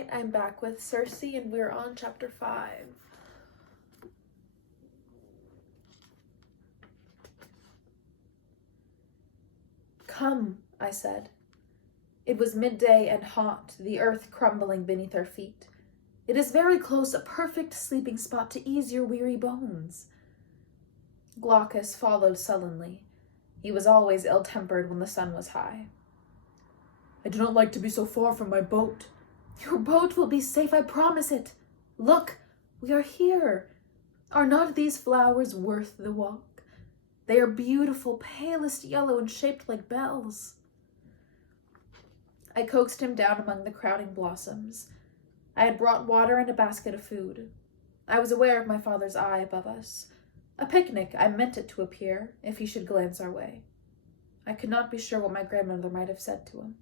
Alright, I'm back with Circe and we're on chapter 5. Come, I said. It was midday and hot, the earth crumbling beneath our feet. It is very close, a perfect sleeping spot to ease your weary bones. Glaucus followed sullenly. He was always ill-tempered when the sun was high. I do not like to be so far from my boat. Your boat will be safe, I promise it. Look, we are here. Are not these flowers worth the walk? They are beautiful, palest yellow and shaped like bells. I coaxed him down among the crowding blossoms. I had brought water and a basket of food. I was aware of my father's eye above us. A picnic, I meant it to appear, if he should glance our way. I could not be sure what my grandmother might have said to him.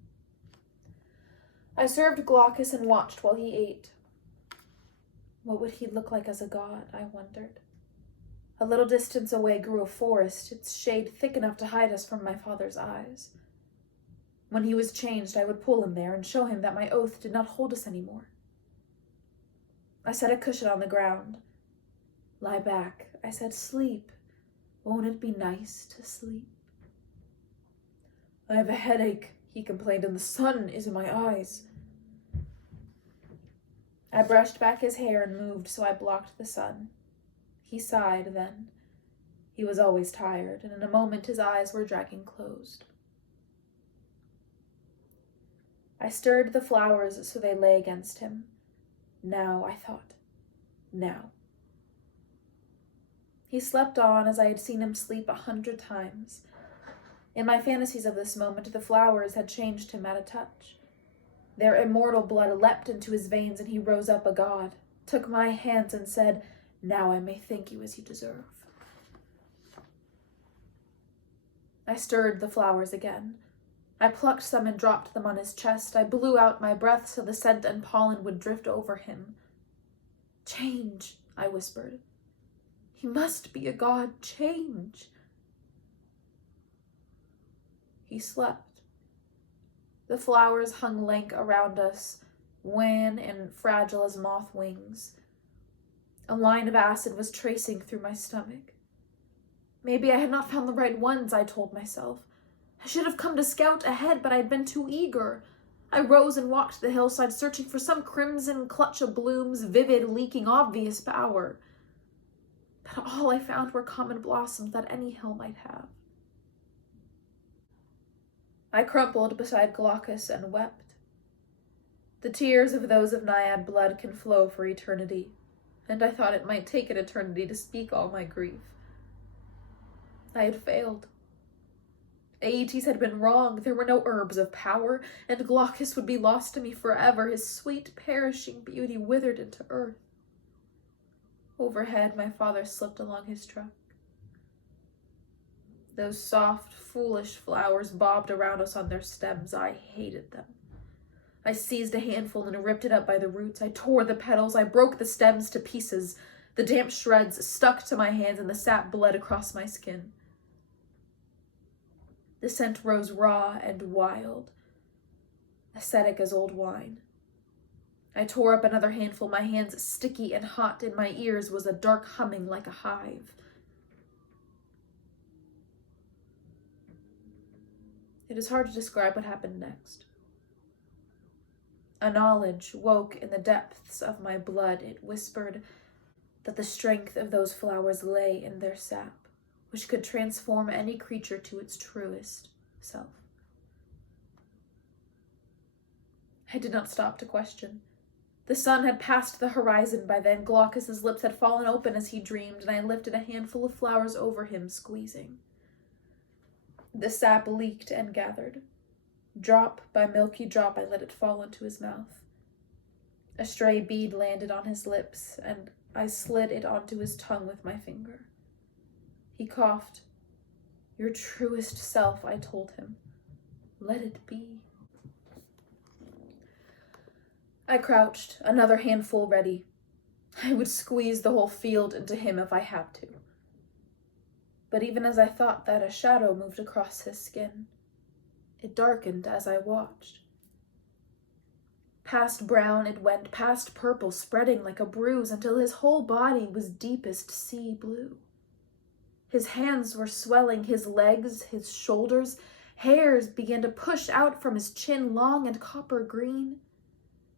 I served Glaucus and watched while he ate. What would he look like as a god, I wondered. A little distance away grew a forest, its shade thick enough to hide us from my father's eyes. When he was changed, I would pull him there and show him that my oath did not hold us any more. I set a cushion on the ground. Lie back, I said, sleep. Won't it be nice to sleep? I have a headache, he complained, and the sun is in my eyes. I brushed back his hair and moved so I blocked the sun. He sighed then. He was always tired, and in a moment his eyes were dragging closed. I stirred the flowers so they lay against him. Now, I thought. Now. He slept on as I had seen him sleep 100 times. In my fantasies of this moment, the flowers had changed him at a touch. Their immortal blood leapt into his veins, and he rose up a god, took my hands and said, "Now I may thank you as you deserve." I stirred the flowers again. I plucked some and dropped them on his chest. I blew out my breath so the scent and pollen would drift over him. "Change," I whispered. "He must be a god. Change." He slept. The flowers hung lank around us, wan and fragile as moth wings. A line of acid was tracing through my stomach. Maybe I had not found the right ones, I told myself. I should have come to scout ahead, but I had been too eager. I rose and walked the hillside, searching for some crimson clutch of blooms, vivid, leaking, obvious power. But all I found were common blossoms that any hill might have. I crumpled beside Glaucus and wept. The tears of those of Naiad blood can flow for eternity, and I thought it might take an eternity to speak all my grief. I had failed. Aeetes had been wrong. There were no herbs of power, and Glaucus would be lost to me forever, his sweet, perishing beauty withered into earth. Overhead, my father slipped along his truck. Those soft, foolish flowers bobbed around us on their stems. I hated them. I seized a handful and ripped it up by the roots. I tore the petals. I broke the stems to pieces. The damp shreds stuck to my hands and the sap bled across my skin. The scent rose raw and wild, acidic as old wine. I tore up another handful, my hands sticky and hot. In my ears was a dark humming like a hive. It is hard to describe what happened next. A knowledge woke in the depths of my blood. It whispered that the strength of those flowers lay in their sap, which could transform any creature to its truest self. I did not stop to question. The sun had passed the horizon by then. Glaucus's lips had fallen open as he dreamed, and I lifted a handful of flowers over him, squeezing. The sap leaked and gathered. Drop by milky drop, I let it fall into his mouth. A stray bead landed on his lips, and I slid it onto his tongue with my finger. He coughed. "Your truest self," I told him. "Let it be." I crouched, another handful ready. I would squeeze the whole field into him if I had to. But even as I thought that, a shadow moved across his skin. It darkened as I watched. Past brown it went, past purple, spreading like a bruise until his whole body was deepest sea blue. His hands were swelling, his legs, his shoulders, hairs began to push out from his chin, long and copper green.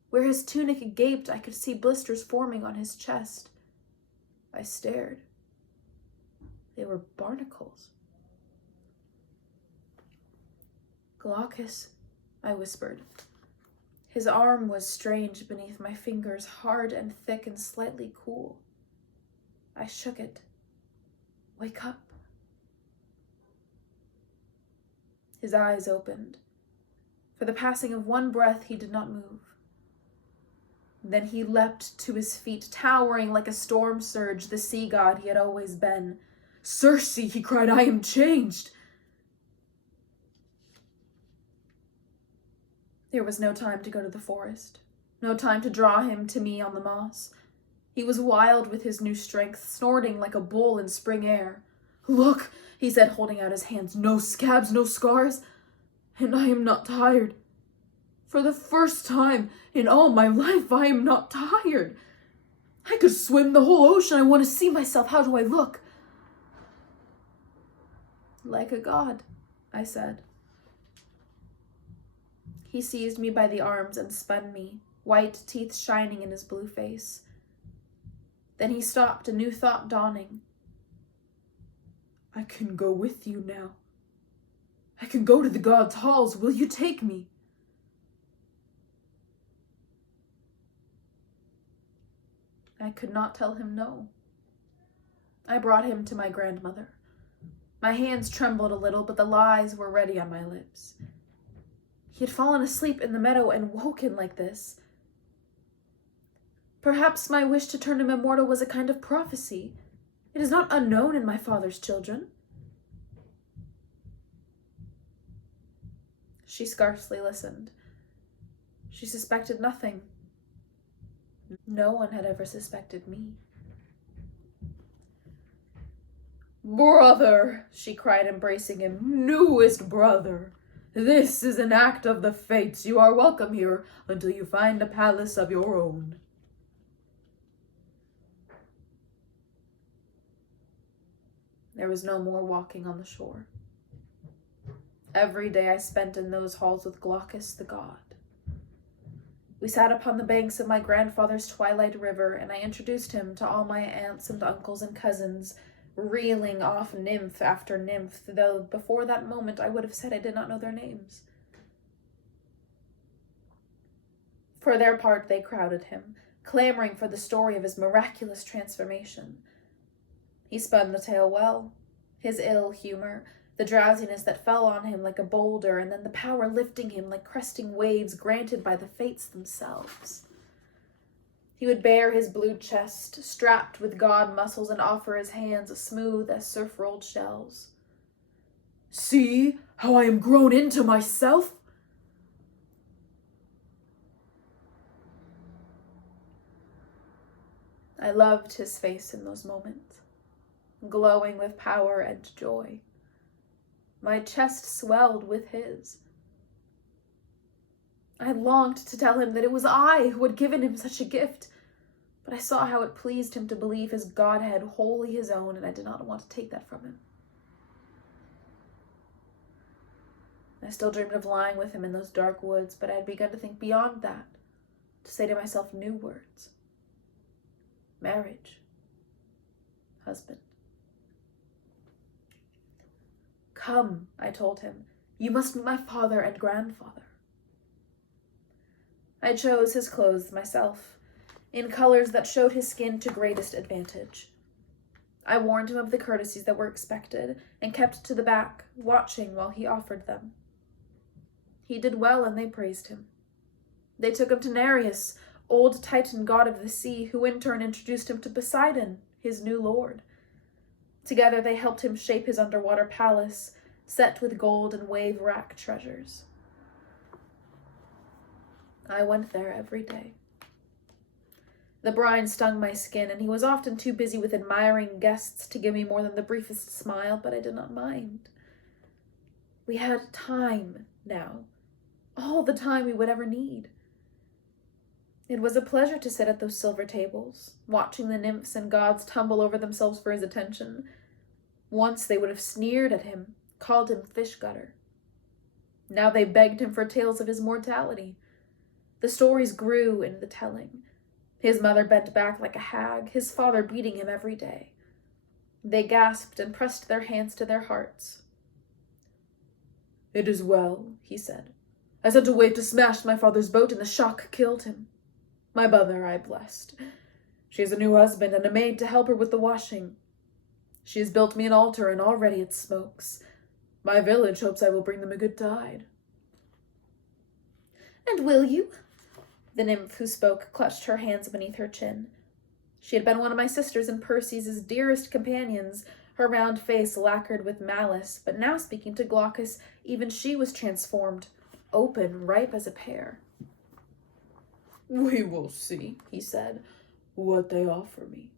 Where his tunic gaped, I could see blisters forming on his chest. I stared. They were barnacles. "Glaucus," I whispered. His arm was strange beneath my fingers, hard and thick and slightly cool. I shook it. "Wake up." His eyes opened. For the passing of one breath, he did not move. Then he leapt to his feet, towering like a storm surge, the sea god he had always been. "Circe," he cried, "I am changed." There was no time to go to the forest, no time to draw him to me on the moss. He was wild with his new strength, snorting like a bull in spring air. "Look," he said, holding out his hands, "no scabs, no scars, and I am not tired. For the first time in all my life, I am not tired. I could swim the whole ocean. I want to see myself. How do I look?" "Like a god," I said. He seized me by the arms and spun me, white teeth shining in his blue face. Then he stopped, a new thought dawning. "I can go with you now. I can go to the gods' halls. Will you take me?" I could not tell him no. I brought him to my grandmother. My hands trembled a little, but the lies were ready on my lips. He had fallen asleep in the meadow and woken like this. Perhaps my wish to turn him immortal was a kind of prophecy. It is not unknown in my father's children. She scarcely listened. She suspected nothing. No one had ever suspected me. "Brother," she cried, embracing him, "newest brother. This is an act of the fates. You are welcome here until you find a palace of your own." There was no more walking on the shore. Every day I spent in those halls with Glaucus the god. We sat upon the banks of my grandfather's twilight river, and I introduced him to all my aunts and uncles and cousins, reeling off nymph after nymph, though before that moment I would have said I did not know their names. For their part, they crowded him, clamoring for the story of his miraculous transformation. He spun the tale well. His ill humor, the drowsiness that fell on him like a boulder, and then the power lifting him like cresting waves granted by the fates themselves. He would bare his blue chest, strapped with god muscles, and offer his hands smooth as surf-rolled shells. "See how I am grown into myself?" I loved his face in those moments, glowing with power and joy. My chest swelled with his. I longed to tell him that it was I who had given him such a gift, but I saw how it pleased him to believe his godhead wholly his own, and I did not want to take that from him. I still dreamed of lying with him in those dark woods, but I had begun to think beyond that, to say to myself new words. Marriage. Husband. "Come," I told him. "You must meet my father and grandfather." I chose his clothes myself, in colors that showed his skin to greatest advantage. I warned him of the courtesies that were expected, and kept to the back, watching while he offered them. He did well, and they praised him. They took him to Nereus, old Titan god of the sea, who in turn introduced him to Poseidon, his new lord. Together they helped him shape his underwater palace, set with gold and wave-rack treasures. I went there every day. The brine stung my skin, and he was often too busy with admiring guests to give me more than the briefest smile, but I did not mind. We had time now, all the time we would ever need. It was a pleasure to sit at those silver tables, watching the nymphs and gods tumble over themselves for his attention. Once they would have sneered at him, called him fish gutter. Now they begged him for tales of his mortality. The stories grew in the telling. His mother bent back like a hag, his father beating him every day. They gasped and pressed their hands to their hearts. "It is well," he said. "I sent a wave to smash my father's boat, and the shock killed him. My mother I blessed. She has a new husband and a maid to help her with the washing. She has built me an altar, and already it smokes. My village hopes I will bring them a good tide." "And will you?" The nymph who spoke clutched her hands beneath her chin. She had been one of my sisters and Perseus' dearest companions, her round face lacquered with malice, but now speaking to Glaucus, even she was transformed, open, ripe as a pear. "We will see," he said, "what they offer me."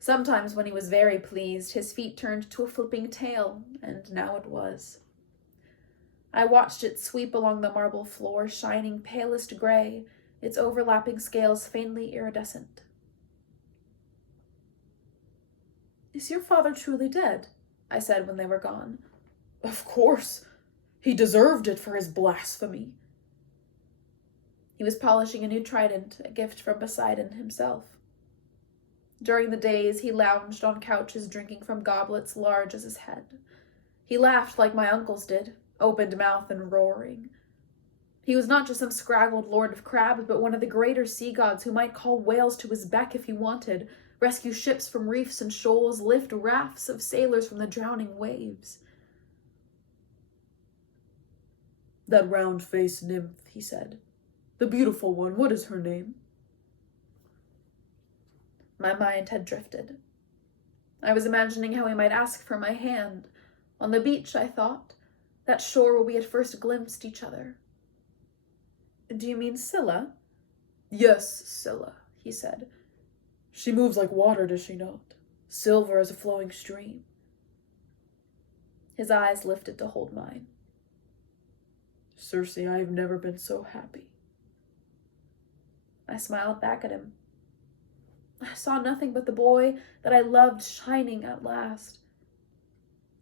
Sometimes when he was very pleased, his feet turned to a flipping tail, and now it was. I watched it sweep along the marble floor, shining palest gray, its overlapping scales faintly iridescent. "Is your father truly dead?" I said when they were gone. "Of course. He deserved it for his blasphemy." He was polishing a new trident, a gift from Poseidon himself. During the days, he lounged on couches drinking from goblets large as his head. He laughed like my uncles did, opened mouth and roaring. He was not just some scraggled lord of crabs, but one of the greater sea gods who might call whales to his beck if he wanted, rescue ships from reefs and shoals, lift rafts of sailors from the drowning waves. "That round-faced nymph," he said. "The beautiful one, what is her name?" My mind had drifted. I was imagining how he might ask for my hand. On the beach, I thought, that shore where we had first glimpsed each other. "Do you mean Scylla?" "Yes, Scylla," he said. "She moves like water, does she not? Silver as a flowing stream." His eyes lifted to hold mine. "Circe, I have never been so happy." I smiled back at him. I saw nothing but the boy that I loved shining at last.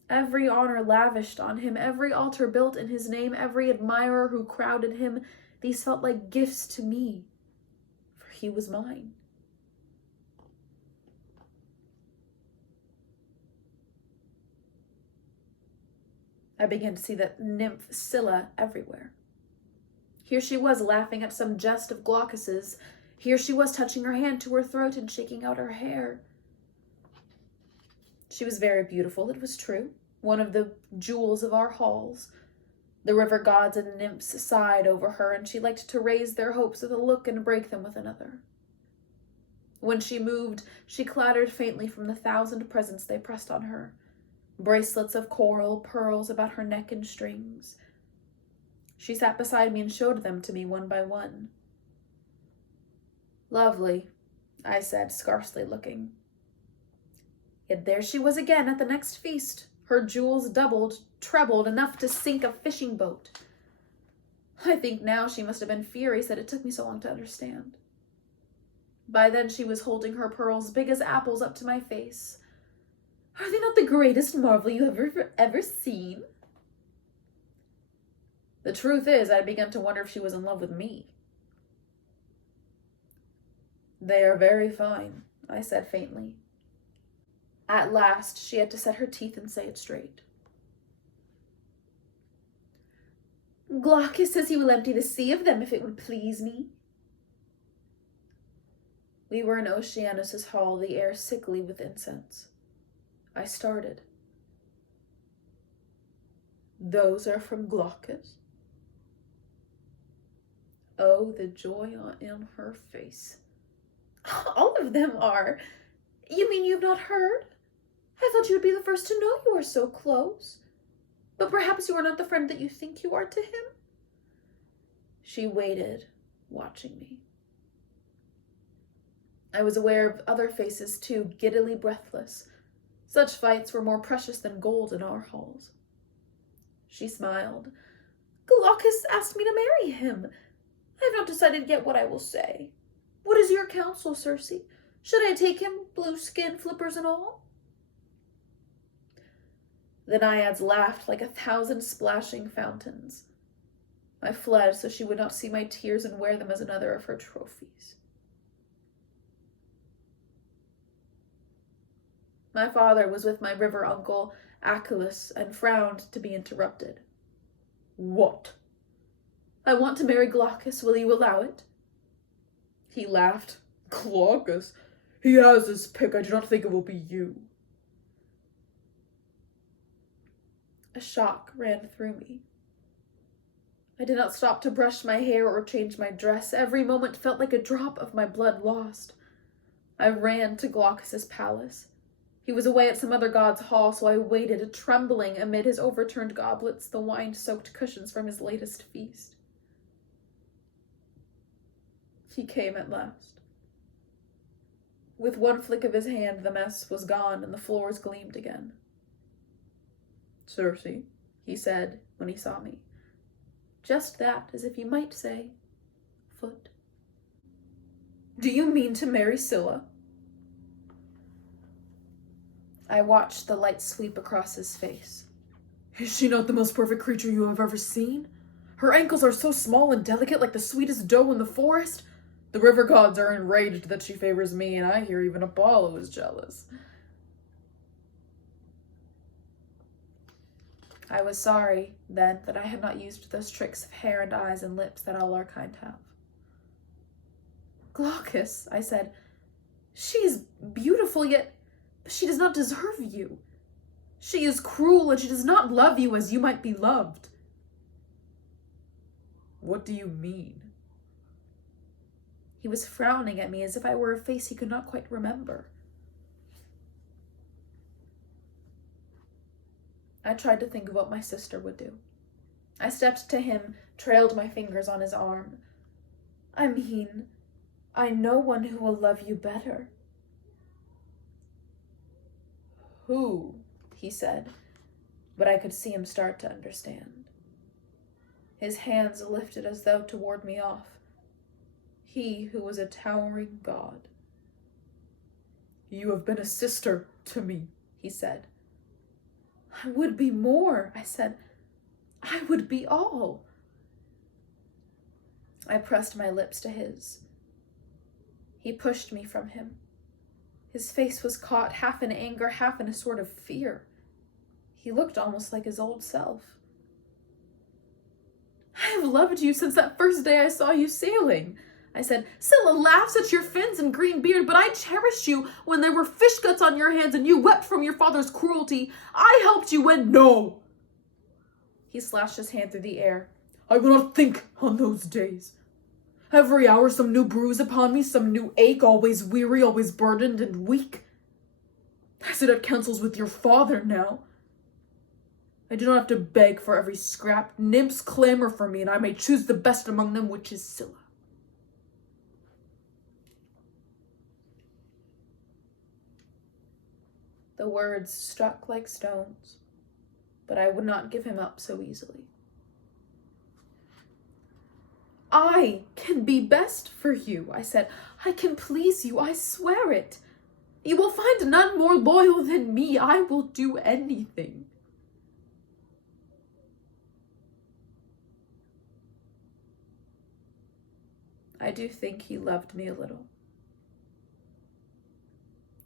Every honor lavished on him, every altar built in his name, every admirer who crowded him, these felt like gifts to me, for he was mine. I began to see that nymph Scylla everywhere. Here she was laughing at some jest of Glaucus's. Here she was touching her hand to her throat and shaking out her hair. She was very beautiful, it was true, one of the jewels of our halls. The river gods and nymphs sighed over her, and she liked to raise their hopes with a look and break them with another. When she moved, she clattered faintly from the 1,000 presents they pressed on her, bracelets of coral, pearls about her neck in strings. She sat beside me and showed them to me one by one. "Lovely," I said, scarcely looking. Yet there she was again at the next feast, her jewels doubled, trebled, enough to sink a fishing boat. I think now she must have been furious that it took me so long to understand. By then she was holding her pearls big as apples up to my face. "Are they not the greatest marvel you have ever seen?" The truth is, I had begun to wonder if she was in love with me. "They are very fine," I said faintly. At last, she had to set her teeth and say it straight. "Glaucus says he will empty the sea of them if it would please me." We were in Oceanus's hall, the air sickly with incense. I started. "Those are from Glaucus?" Oh, the joy on her face. "All of them are. You mean you've not heard? I thought you would be the first to know you are so close. But perhaps you are not the friend that you think you are to him?" She waited, watching me. I was aware of other faces too, giddily breathless. Such fights were more precious than gold in our halls. She smiled. "Glaucus asked me to marry him. I have not decided yet what I will say. What is your counsel, Circe? Should I take him, blue skin, flippers and all? The naiads laughed like 1,000 splashing fountains. I fled so she would not see my tears and wear them as another of her trophies. My father was with my river uncle, Achilles, and frowned to be interrupted. What? I want to marry Glaucus. Will you allow it? He laughed. Glaucus? He has his pick. I do not think it will be you. A shock ran through me. I did not stop to brush my hair or change my dress. Every moment felt like a drop of my blood lost. I ran to Glaucus's palace. He was away at some other god's hall, so I waited, trembling amid his overturned goblets, the wine-soaked cushions from his latest feast. He came at last. With one flick of his hand, the mess was gone, and the floors gleamed again. Circe, he said when he saw me. Just that, as if you might say, foot. Do you mean to marry Scylla? I watched the light sweep across his face. Is she not the most perfect creature you have ever seen? Her ankles are so small and delicate, like the sweetest doe in the forest. The river gods are enraged that she favors me, and I hear even Apollo is jealous. I was sorry, then, that I had not used those tricks of hair and eyes and lips that all our kind have. Glaucus, I said, she is beautiful, yet she does not deserve you. She is cruel, and she does not love you as you might be loved. What do you mean? He was frowning at me as if I were a face he could not quite remember. I tried to think of what my sister would do. I stepped to him, trailed my fingers on his arm. I mean, I know one who will love you better. Who? He said, but I could see him start to understand. His hands lifted as though to ward me off. He who was a towering god. You have been a sister to me, he said. I would be more, I said. I would be all. I pressed my lips to his. He pushed me from him. His face was caught, half in anger, half in a sort of fear. He looked almost like his old self. I have loved you since that first day I saw you sailing, I said. Scylla laughs at your fins and green beard, but I cherished you when there were fish guts on your hands and you wept from your father's cruelty. I helped you when— No! He slashed his hand through the air. I will not think on those days. Every hour some new bruise upon me, some new ache, always weary, always burdened and weak. I sit at councils with your father now. I do not have to beg for every scrap. Nymphs clamor for me, and I may choose the best among them, which is Scylla. The words struck like stones, but I would not give him up so easily. I can be best for you, I said. I can please you, I swear it. You will find none more loyal than me. I will do anything. I do think he loved me a little.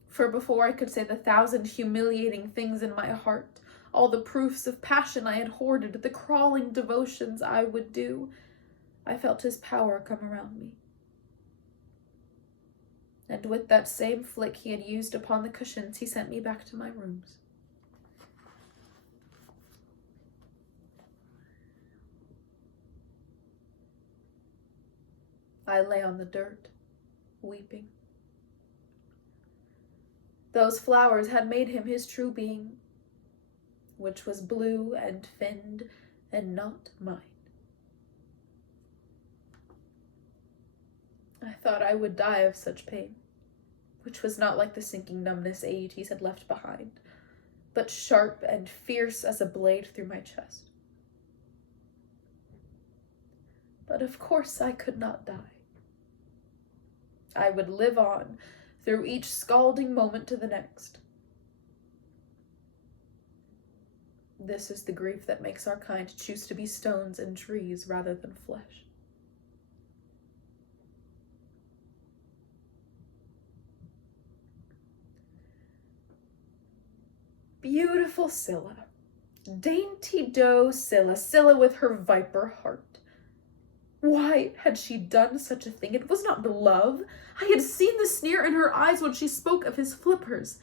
For before I could say the 1,000 humiliating things in my heart, all the proofs of passion I had hoarded, the crawling devotions I would do, I felt his power come around me. And with that same flick he had used upon the cushions, he sent me back to my rooms. I lay on the dirt, weeping. Those flowers had made him his true being, which was blue and finned and not mine. I thought I would die of such pain, which was not like the sinking numbness Aeetes had left behind, but sharp and fierce as a blade through my chest. but of course I could not die. I would live on through each scalding moment to the next. This is the grief that makes our kind choose to be stones and trees rather than flesh. Beautiful Scylla, dainty doe Scylla, Scylla with her viper heart. Why had she done such a thing? It was not love. I had seen the sneer in her eyes when she spoke of his flippers.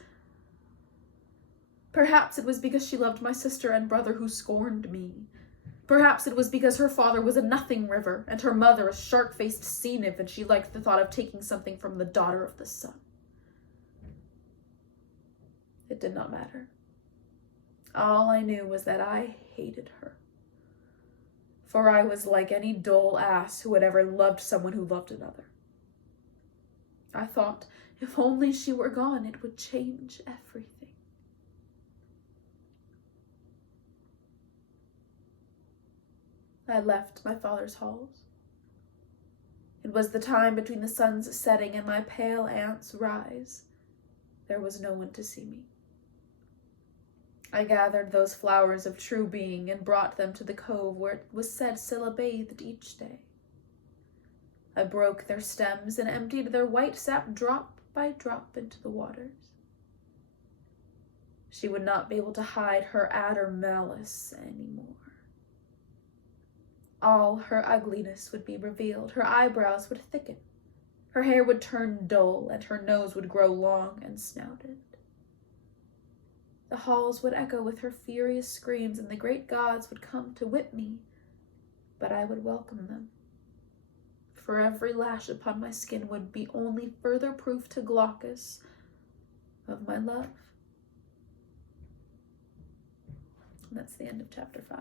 Perhaps it was because she loved my sister and brother who scorned me. Perhaps it was because her father was a nothing river and her mother a shark-faced sea nymph, and she liked the thought of taking something from the daughter of the sun. It did not matter. All I knew was that I hated her. For I was like any dull ass who had ever loved someone who loved another. I thought, if only she were gone, it would change everything. I left my father's halls. It was the time between the sun's setting and my pale aunt's rise. There was no one to see me. I gathered those flowers of true being and brought them to the cove where it was said Scylla bathed each day. I broke their stems and emptied their white sap drop by drop into the waters. She would not be able to hide her adder malice anymore. All her ugliness would be revealed. Her eyebrows would thicken. Her hair would turn dull, and her nose would grow long and snouted. The halls would echo with her furious screams, and the great gods would come to whip me, but I would welcome them. For every lash upon my skin would be only further proof to Glaucus of my love. And that's the end of chapter 5.